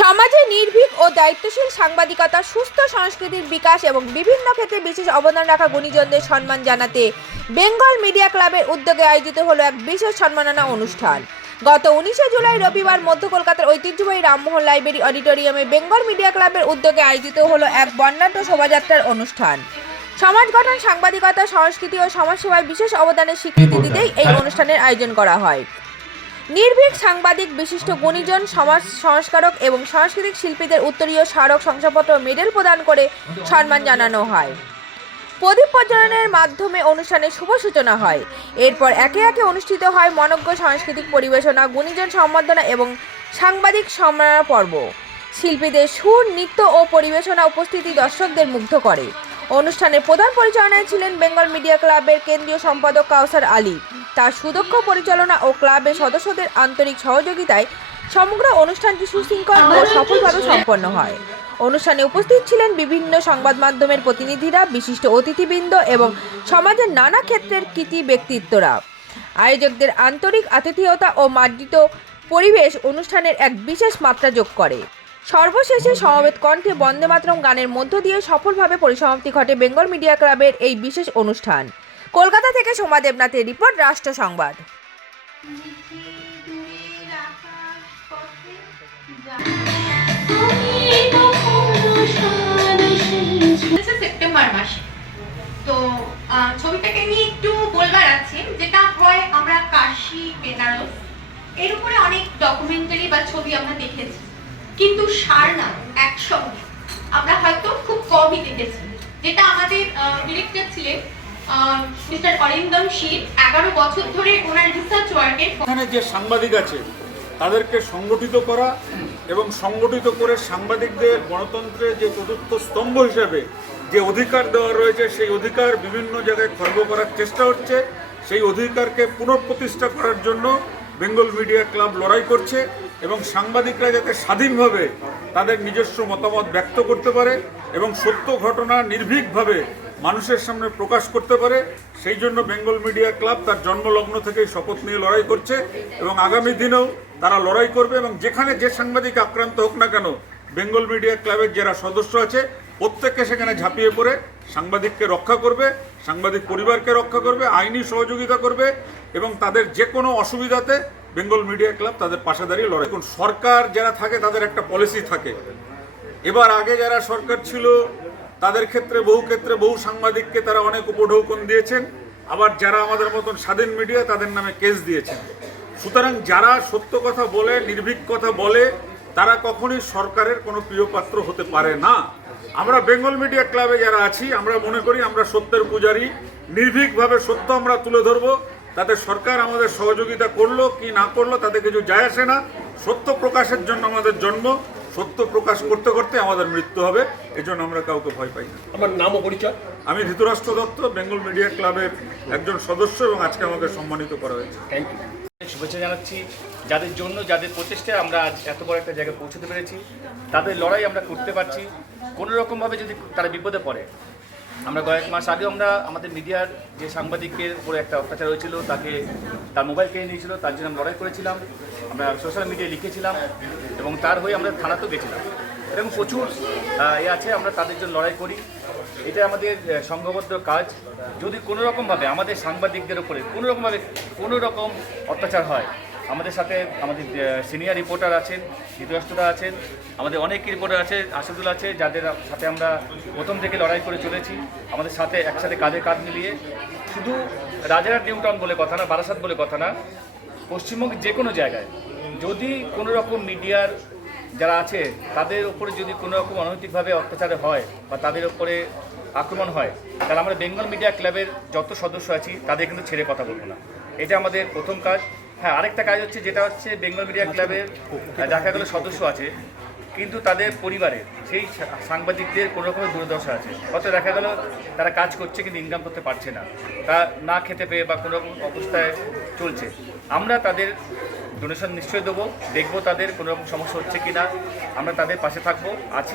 সমাজে নির্ভীক ও দায়িত্বশীল সাংবাদিকতা, সুস্থ সংস্কৃতির বিকাশ এবং বিভিন্ন ক্ষেত্রে বিশেষ অবদান রাখা গুণীজনদের সম্মান জানাতে বেঙ্গল মিডিয়া ক্লাবের উদ্যোগে আয়োজিত হলো এক বিশেষ সম্মাননা অনুষ্ঠান। গত 19 জুলাই রবিবার মধ্য কলকাতার ঐতিহ্যবাহী রামমোহন লাইব্রেরি অডিটোরিয়ামে বেঙ্গল মিডিয়া ক্লাবের উদ্যোগে আয়োজিত হলো এক বর্ণাঢ্য শোভাযাত্রার অনুষ্ঠান। সমাজ গঠন, সাংবাদিকতা, সংস্কৃতি ও সমাজসেবায় বিশেষ অবদানের স্বীকৃতি দিতেই এই অনুষ্ঠানের আয়োজন করা হয়। নির্ভীক সাংবাদিক, বিশিষ্ট গুণীজন, সমাজ সংস্কারক এবং সাংস্কৃতিক শিল্পীদের উত্তরীয় স্মারক, শংসাপত্র, মেডেল প্রদান করে সম্মান জানানো হয়। প্রদীপ প্রজ্বলনের মাধ্যমে অনুষ্ঠানের শুভ সূচনা হয়। এরপর একে একে অনুষ্ঠিত হয় মনোজ্ঞ সাংস্কৃতিক পরিবেশনা, গুণীজন সম্বর্ধনা এবং সাংবাদিক সম্মাননা পর্ব। শিল্পীদের সুর, নৃত্য ও পরিবেশনা উপস্থিতি দর্শকদের মুগ্ধ করে। অনুষ্ঠানের প্রধান পরিচালনায় ছিলেন বেঙ্গল মিডিয়া ক্লাবের কেন্দ্রীয় সম্পাদক কাউসার আলী। তার সুদক্ষ পরিচালনা ও ক্লাবের সদস্যদের আন্তরিক সহযোগিতায় সমগ্র অনুষ্ঠানটি সুশৃঙ্খল ও সফলভাবে সম্পন্ন হয়। অনুষ্ঠানে উপস্থিত ছিলেন বিভিন্ন সংবাদ মাধ্যমের প্রতিনিধিরা, বিশিষ্ট অতিথিবৃন্দ এবং সমাজের নানা ক্ষেত্রের কৃতি ব্যক্তিত্বরা। আয়োজকদের আন্তরিক আতিথেয়তা ও মার্জিত পরিবেশ অনুষ্ঠানের এক বিশেষ মাত্রা যোগ করে। সর্বশেষে সমবেত কণ্ঠে বন্দে মাতরম গানের মধ্য দিয়ে সফলভাবে পরিসমাপ্তি ঘটে বেঙ্গল মিডিয়া ক্লাবের এই বিশেষ অনুষ্ঠান। কলকাতা থেকে সোমা দেবনাথের রিপোর্ট, রাষ্ট্র সংবাদ। সেপ্টেম্বর মাসে তো ছবিটাকে নিয়ে একটু বলবার আছে, যেটা হয় আমরা কাশী, বেনারস এর উপরে অনেক ডকুমেন্টারি বা ছবি আমরা দেখেছি, কিন্তু সারনাথ একসঙ্গে আমরা হয়তো খুব কমই দেখেছি। যেটা আমাদের ডিরেক্টর ছিলেন মিস্টার অরিন্দম শীল, 11 বছর ধরে ওনার রিসার্চ ওয়ার্কের। এখানে যে সাংবাদিক আছে তাদেরকে সংগঠিত করা এবং সংগঠিত করে সাংবাদিকদের গণতন্ত্রের যে চতুর্থ স্তম্ভ হিসেবে যে অধিকার দেওয়া রয়েছে, সেই অধিকার বিভিন্ন জায়গায় খর্ব করার চেষ্টা হচ্ছে। সেই অধিকারকে পুনঃপ্রতিষ্ঠা করার জন্য বেঙ্গল মিডিয়া ক্লাব লড়াই করছে এবং সাংবাদিকরা যাতে স্বাধীনভাবে তাদের নিজস্ব মতামত ব্যক্ত করতে পারে এবং সত্য ঘটনা নির্ভীকভাবে মানুষের সামনে প্রকাশ করতে পারে, সেই জন্য বেঙ্গল মিডিয়া ক্লাব তার জন্মলগ্ন থেকেই শপথ নিয়ে লড়াই করছে এবং আগামী দিনেও তারা লড়াই করবে। এবং যেখানে যে সাংবাদিক আক্রান্ত হোক না কেন, বেঙ্গল মিডিয়া ক্লাবের যারা সদস্য আছে প্রত্যেককে সেখানে ঝাঁপিয়ে পড়ে সাংবাদিককে রক্ষা করবে, সাংবাদিক পরিবারকে রক্ষা করবে, আইনি সহযোগিতা করবে এবং তাদের যে কোনো অসুবিধাতে বেঙ্গল মিডিয়া ক্লাব তাদের পাশে দাঁড়িয়ে লড়াই। এখন সরকার যারা থাকে তাদের একটা পলিসি থাকে। এবার আগে যারা সরকার ছিল তাদের ক্ষেত্রে বহু সাংবাদিককে তারা অনেক উপঢৌকন দিয়েছেন, আবার যারা আমাদের মতন স্বাধীন মিডিয়া তাদের নামে কেস দিয়েছেন। সুতরাং যারা সত্য কথা বলে, নির্ভীক কথা বলে, তারা কখনোই সরকারের কোনো প্রিয়পাত্র হতে পারে না। আমরা বেঙ্গল মিডিয়া ক্লাবে যারা আছি আমরা মনে করি আমরা সত্যের পূজারী, নির্ভীকভাবে সত্য আমরা তুলে ধরবো। তাতে সরকার আমাদের সহযোগিতা করলো কি না করলো তাতে কিছু যায় আসে না। সত্য প্রকাশের জন্য আমাদের জন্ম, সত্য প্রকাশ করতে করতে আমাদের মৃত্যু হবে, এজন্য আমরা কাউকে ভয় পাই না। আমার নাম ও পরিচয়? আমি ধৃতরাষ্ট্র দত্ত, বেঙ্গল মিডিয়া ক্লাবের একজন সদস্য এবং আজকে আমাকে সম্মানিত করা হয়েছে। Thank you. শুভেচ্ছা জানাচ্ছি যাদের জন্য, যাদের প্রচেষ্টায় আমরা আজ এত বড় একটা জায়গায় পৌঁছতে পেরেছি। তাদের লড়াই আমরা করতে পারছি। কোনো রকমভাবে যদি তারা বিপদে পড়ে, আমরা কয়েক মাস আগেও আমরা আমাদের মিডিয়ার যে সাংবাদিকের উপরে একটা অত্যাচার হয়েছিল, তাকে তার মোবাইল কেড়ে নিয়েছিল, তার জন্য আমরা লড়াই করেছিলাম। আমরা সোশ্যাল মিডিয়ায় লিখেছিলাম এবং তার হয়ে আমরা থানাতেও গেছিলাম। এরকম প্রচুর আছে, আমরা তাদের জন্য লড়াই করি। এটা আমাদের সংঘবদ্ধ কাজ। যদি কোনো রকমভাবে আমাদের সাংবাদিকদের উপরে কোনো রকম অত্যাচার হয়, আমাদের সাথে আমাদের সিনিয়র রিপোর্টার আছেন, ধৃতরাষ্ট্ররা আছেন, আমাদের অনেক রিপোর্টার আছে, আসাদুল আছে, যাদের সাথে আমরা প্রথম থেকে লড়াই করে চলেছি। আমাদের সাথে একসাথে কাঁধে কাঁধ মিলিয়ে, শুধু রাজারহাট নিউ টাউন বলে কথা না, বারাসাত বলে কথা না, পশ্চিমবঙ্গের যে কোনো জায়গায় যদি কোনো রকম মিডিয়ার যারা আছে তাদের উপরে যদি কোনো রকম অনৈতিকভাবে অত্যাচার হয় বা তাদের উপরে আক্রমণ হয়, তাহলে আমরা বেঙ্গল মিডিয়া ক্লাবের যত সদস্য আছি তাদের কিন্তু ছেড়ে কথা বলবো না। এটা আমাদের প্রথম কাজ। হ্যাঁ, আরেকটা কাজ হচ্ছে, যেটা হচ্ছে বেঙ্গল মিডিয়া ক্লাবের দেখা গেলো সদস্য আছে কিন্তু তাদের পরিবারের সেই সাংবাদিকদের কোনো রকমের দুর্দশা আছে, হয়তো দেখা গেল তারা কাজ করছে কিন্তু ইনকাম করতে পারছে না, তা না খেতে পেয়ে বা কোনো রকম অবস্থায় চলছে। আমরা তাদের ডোনেশন নিশ্চয়ই দেবো, দেখবো তাদের কোনো রকম সমস্যা হচ্ছে কি না, আমরা তাদের পাশে থাকবো, আছি।